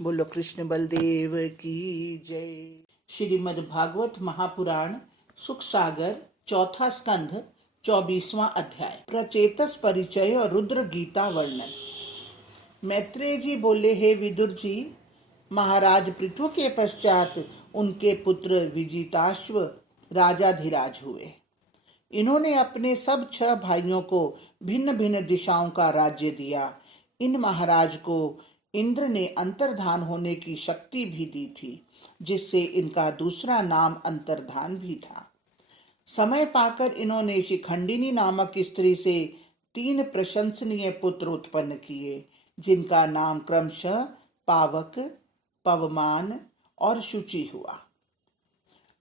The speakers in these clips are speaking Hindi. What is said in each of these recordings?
बोलो कृष्ण बलदेव की जय। श्रीमद् भागवत महापुराण सुख सागर चौथा स्कंध 24वां अध्याय प्रचेतस परिचय और रुद्र गीता वर्णन। मैत्रेय जी बोले, हे विदुर जी, महाराज पृथु के पश्चात उनके पुत्र विजिताश्व राजाधिराज हुए। इन्होंने अपने सब 6 भाइयों को भिन्न भिन्न दिशाओं का राज्य दिया। इन महाराज को इंद्र ने अंतर्धान होने की शक्ति भी दी थी, जिससे इनका दूसरा नाम अंतर्धान भी था। समय पाकर इन्होंने शिखंडिनी नामक स्त्री से 3 प्रशंसनीय पुत्र उत्पन्न किए, जिनका नाम क्रमशः पावक, पवमान और शुचि हुआ।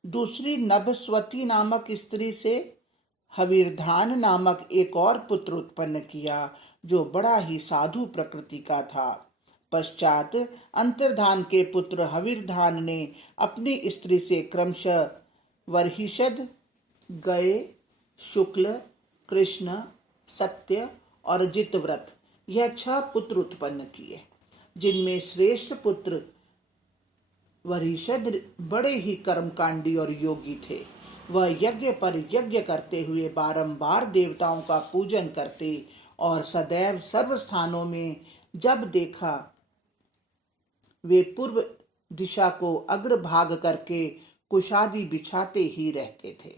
दूसरी नभस्वती नामक स्त्री से हविर्धान नामक एक और पुत्र उत्पन्न किया, जो बड़ा ही साधु प्रकृति का था। पश्चात अंतर्धान के पुत्र हविर्धान ने अपनी स्त्री से क्रमशः वर्हिषद, गए, शुक्ल, कृष्ण, सत्य और जितव्रत यह 6 पुत्र उत्पन्न किए, जिनमें श्रेष्ठ पुत्र वर्हिषद बड़े ही कर्मकांडी और योगी थे। वह यज्ञ पर यज्ञ करते हुए बारंबार देवताओं का पूजन करते और सदैव सर्व स्थानों में जब देखा वे पूर्व दिशा को अग्रभाग करके कुशादि बिछाते ही रहते थे।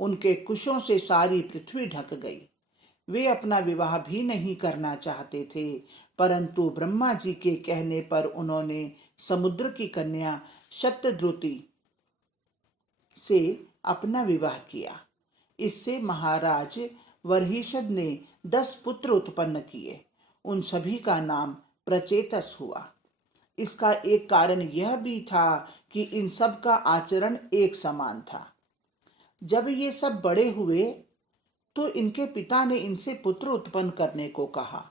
उनके कुशों से सारी पृथ्वी ढक गई। वे अपना विवाह भी नहीं करना चाहते थे, परंतु ब्रह्मा जी के कहने पर उन्होंने समुद्र की कन्या शतद्रुति से अपना विवाह किया। इससे महाराज वर्हिषद ने 10 पुत्र उत्पन्न किए। उन सभी का नाम प्रचेतस हुआ। इसका एक कारण यह भी था कि इन सब का आचरण एक समान था। जब ये सब बड़े हुए तो इनके पिता ने इनसे पुत्र उत्पन्न करने को कहा।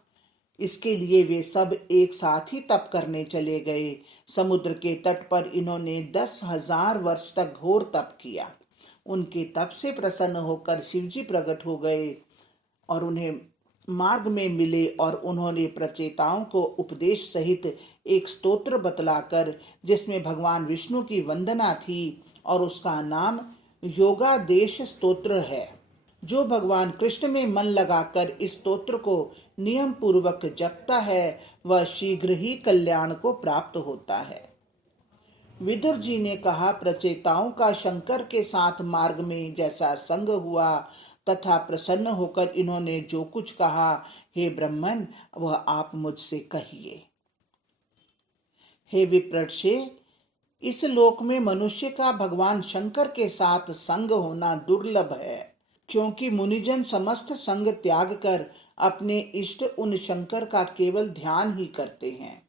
इसके लिए वे सब एक साथ ही तप करने चले गए। समुद्र के तट पर इन्होंने 10,000 वर्ष तक घोर तप किया। उनके तप से प्रसन्न होकर शिवजी प्रकट हो गए और उन्हें मार्ग में मिले और उन्होंने प्रचेताओं को उपदेश सहित एक स्तोत्र बतलाकर, जिसमें भगवान विष्णु की वंदना थी और उसका नाम योगादेश स्तोत्र है। जो भगवान कृष्ण में मन लगाकर इस स्तोत्र को नियम पूर्वक जपता है, वह शीघ्र ही कल्याण को प्राप्त होता है। विदुर जी ने कहा, प्रचेताओं का शंकर के साथ मार्ग में जैसा संग हुआ तथा प्रसन्न होकर इन्होंने जो कुछ कहा, हे ब्रह्मन, वह आप मुझसे कहिए। हे विप्रर्षे, इस लोक में मनुष्य का भगवान शंकर के साथ संग होना दुर्लभ है, क्योंकि मुनिजन समस्त संग त्याग कर अपने इष्ट उन शंकर का केवल ध्यान ही करते हैं।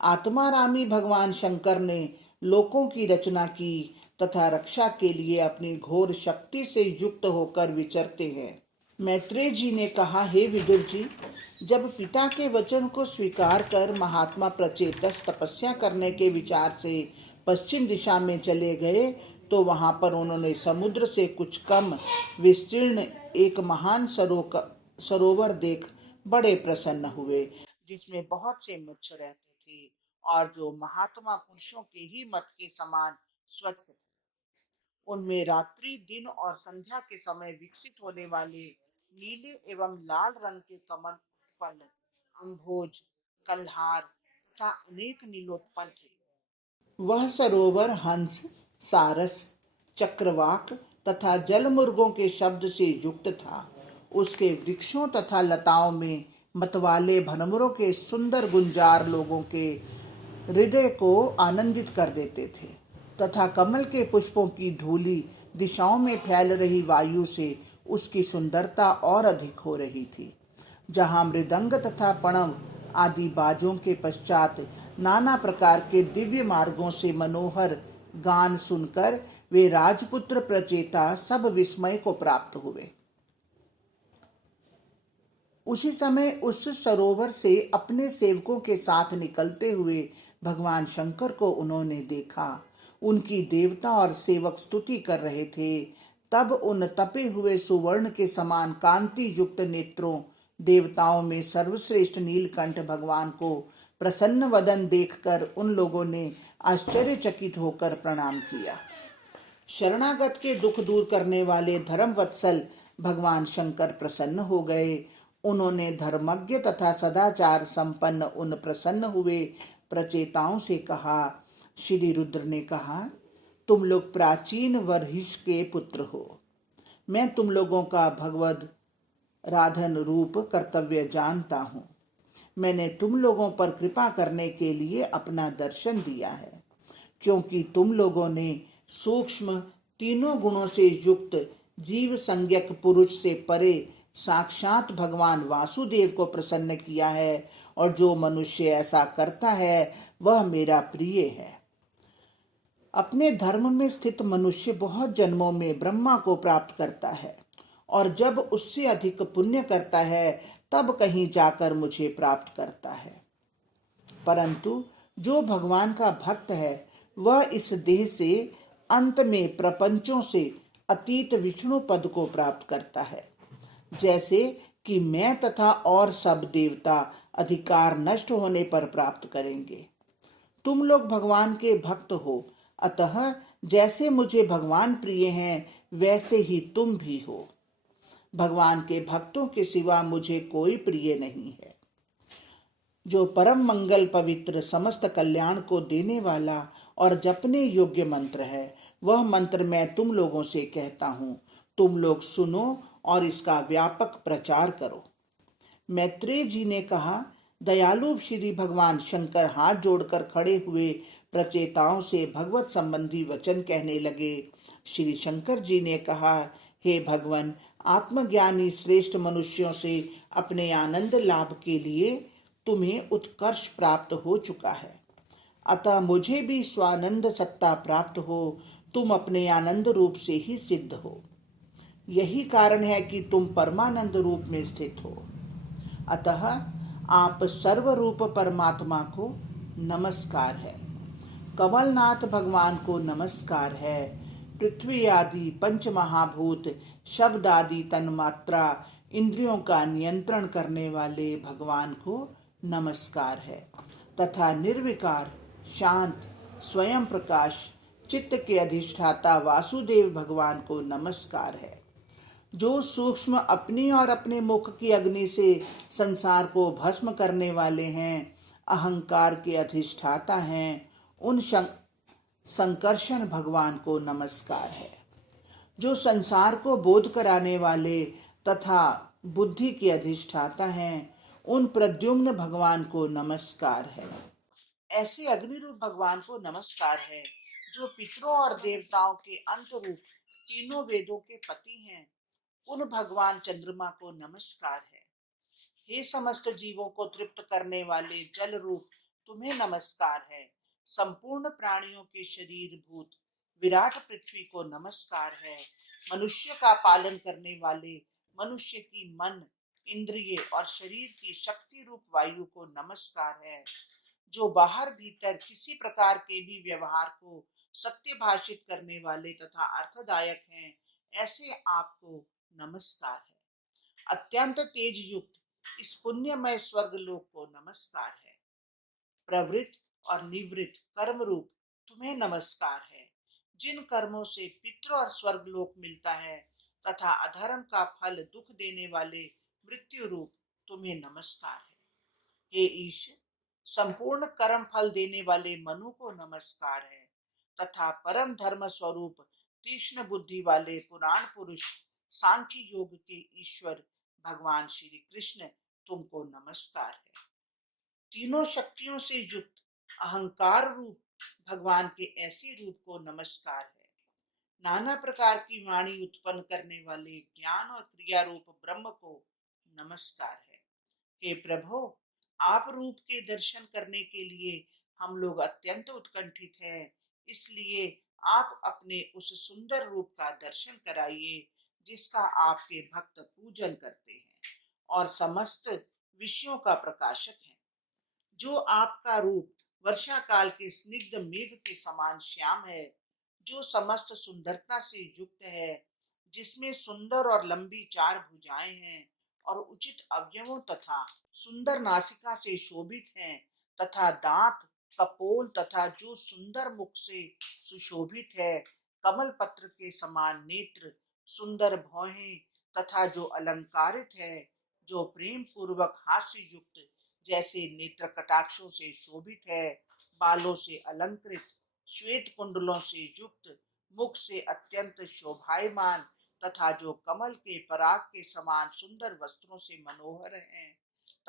आत्मारामी भगवान शंकर ने लोकों की रचना की तथा रक्षा के लिए अपनी घोर शक्ति से युक्त होकर विचरते हैं। मैत्रेय जी ने कहा, हे विदुर जी, जब पिता के वचन को स्वीकार कर महात्मा प्रचेतस तपस्या करने के विचार से पश्चिम दिशा में चले गए, तो वहां पर उन्होंने समुद्र से कुछ कम विस्तीर्ण एक महान सरोवर देख बड़े प्रसन्न हुए, जिसमें बहुत से मच्छर रहते थे और जो महात्मा पुरुषों के ही मत के समान स्वच्छ थे। उनमें रात्रि, दिन और संध्या के समय विकसित होने वाले नीले एवं लाल रंग के कमल उत्पन्न, अम्भोज, कल्हार तथा अनेक नीलोत्पल थे। वह सरोवर हंस, सारस, चक्रवाक तथा जलमुर्गों के शब्द से युक्त था। उसके वृक्षों तथा लताओं में मतवाले भनवरों के सुंदर गुंजार लोगों के हृदय को आनंदित कर देते थे तथा कमल के पुष्पों की धूली दिशाओं में फैल रही वायु से उसकी सुंदरता और अधिक हो रही थी। जहाँ मृदंग तथा पणव आदि बाजों के पश्चात नाना प्रकार के दिव्य मार्गों से मनोहर गान सुनकर वे राजपुत्र प्रचेता सब विस्मय को प्राप्त हुए। उसी समय उस सरोवर से अपने सेवकों के साथ निकलते हुए भगवान शंकर को उन्होंने देखा। उनकी देवता और सेवक स्तुति कर रहे थे। तब उन तपे हुए सुवर्ण के समान कांति युक्त नेत्रों देवताओं में सर्वश्रेष्ठ नीलकंठ भगवान को प्रसन्न वदन देखकर उन लोगों ने आश्चर्यचकित होकर प्रणाम किया। शरणागत के दुख दूर करने वाले धर्म वत्सल भगवान शंकर प्रसन्न हो गए। उन्होंने धर्मज्ञ तथा सदाचार संपन्न उन प्रसन्न हुए प्रचेताओं से कहा। श्री रुद्र ने कहा, तुम लोग प्राचीन वर्हिष के पुत्र हो। मैं तुम लोगों का भगवद राधन रूप कर्तव्य जानता हूँ। मैंने तुम लोगों पर कृपा करने के लिए अपना दर्शन दिया है, क्योंकि तुम लोगों ने सूक्ष्म तीनों गुणों से युक्त जीव संज्ञक पुरुष से परे साक्षात भगवान वासुदेव को प्रसन्न किया है, और जो मनुष्य ऐसा करता है वह मेरा प्रिय है। अपने धर्म में स्थित मनुष्य बहुत जन्मों में ब्रह्मा को प्राप्त करता है, और जब उससे अधिक पुण्य करता है तब कहीं जाकर मुझे प्राप्त करता है। परंतु जो भगवान का भक्त है वह इस देह से अंत में प्रपंचों से अतीत विष्णु पद को प्राप्त करता है, जैसे कि मैं तथा और सब देवता अधिकार नष्ट होने पर प्राप्त करेंगे। तुम लोग भगवान के भक्त हो, अतः जैसे मुझे भगवान प्रिय हैं वैसे ही तुम भी हो। भगवान के भक्तों के सिवा मुझे कोई प्रिय नहीं है। जो परम मंगल पवित्र समस्त कल्याण को देने वाला और जपने योग्य मंत्र है, वह मंत्र मैं तुम लोगों से कहता हूँ। तुम लोग सुनो और इसका व्यापक प्रचार करो। मैत्रेय जी ने कहा, दयालु श्री भगवान शंकर हाथ जोड़कर खड़े हुए प्रचेताओं से भगवत संबंधी वचन कहने लगे। श्री शंकर जी ने कहा, हे भगवान, आत्मज्ञानी श्रेष्ठ मनुष्यों से अपने आनंद लाभ के लिए तुम्हें उत्कर्ष प्राप्त हो चुका है, अतः मुझे भी स्वानंद सत्ता प्राप्त हो। तुम अपने आनंद रूप से ही सिद्ध हो। यही कारण है कि तुम परमानंद रूप में स्थित हो। अतः आप सर्वरूप परमात्मा को नमस्कार है। कमलनाथ भगवान को नमस्कार है। पृथ्वी आदि पंच महाभूत, शब्द आदि तन्मात्रा, इंद्रियों का नियंत्रण करने वाले भगवान को नमस्कार है, तथा निर्विकार, शांत, स्वयं प्रकाश, चित्त के अधिष्ठाता वासुदेव भगवान को नमस्कार है। जो सूक्ष्म अपनी और अपने मुख की अग्नि से संसार को भस्म करने वाले हैं, अहंकार के अधिष्ठाता हैं, उन संकर्षण भगवान को नमस्कार है। जो संसार को बोध कराने वाले तथा बुद्धि के अधिष्ठाता हैं, उन प्रद्युम्न भगवान को नमस्कार है। ऐसे अग्निरूप भगवान को नमस्कार है, जो पितरों और देवताओं के अंत रूप तीनों वेदों के पति हैं। उन भगवान चंद्रमा को नमस्कार है। हे समस्त जीवों को तृप्त करने वाले जल रूप तुम्हें नमस्कार है। संपूर्ण प्राणियों के शरीर भूत विराट पृथ्वी को नमस्कार है। मनुष्य का पालन करने वाले मनुष्य की मन, इंद्रिय और शरीर की शक्ति रूप वायु को नमस्कार है। जो बाहर भीतर किसी प्रकार के भी व्यवहार को सत्य भाषित करने वाले तथा अर्थदायक हैं, ऐसे आपको नमस्कार है। अत्यंत तेज युक्त इस पुण्यमय स्वर्ग लोक को नमस्कार है। प्रवृत्त और निवृत्त कर्म रूप तुम्हें नमस्कार है। जिन कर्मों से पितृ और स्वर्ग लोक मिलता है तथा अधर्म का फल दुख देने वाले मृत्यु रूप तुम्हें नमस्कार है। हे ईश, संपूर्ण कर्म फल देने वाले मनु को नमस्कार है, तथा परम धर्म स्वरूप तीक्ष्ण बुद्धि वाले पुराण पुरुष सांख्य योग के ईश्वर भगवान श्री कृष्ण तुमको नमस्कार है। तीनों शक्तियों से युक्त अहंकार रूप भगवान के ऐसे रूप को नमस्कार है। नाना प्रकार की वाणी उत्पन्न करने वाले ज्ञान और क्रिया रूप ब्रह्म को नमस्कार है। हे प्रभु, आप रूप के दर्शन करने के लिए हम लोग अत्यंत उत्कंठित हैं, इसलिए आप अपने उस सुंदर रूप का दर्शन कराइए जिसका आपके भक्त पूजन करते हैं और समस्त विषयों का प्रकाशक है। जो आपका रूप वर्षा काल के स्निग्ध मेघ के समान श्याम है, जो समस्त सुंदरता से युक्त है, जिसमें सुंदर और लंबी चार भुजाएं हैं और उचित अवयवों तथा सुंदर नासिका से शोभित हैं, तथा दांत कपोल तथा जो सुंदर मुख से सुशोभित है, कमल पत्र के समान नेत्र, सुंदर भौहें तथा जो अलंकारित है, जो प्रेम पूर्वक हास्य युक्त जैसे नेत्र कटाक्षों से शोभित है, बालों से अलंकृत, श्वेत कुंडलों से युक्त, मुख से अत्यंत शोभायमान तथा जो कमल के पराग के समान सुंदर वस्त्रों से मनोहर हैं,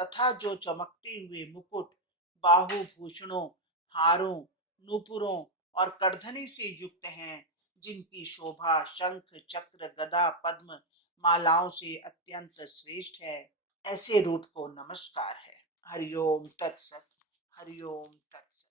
तथा जो चमकते हुए मुकुट, बाहु भूषणों, हारों, नूपुरों और करधनी से युक्त हैं, जिनकी शोभा शंख चक्र गदा पद्म मालाओं से अत्यंत श्रेष्ठ है, ऐसे रूप को नमस्कार है। हरिओम तत्सत। हरिओम तत्सत।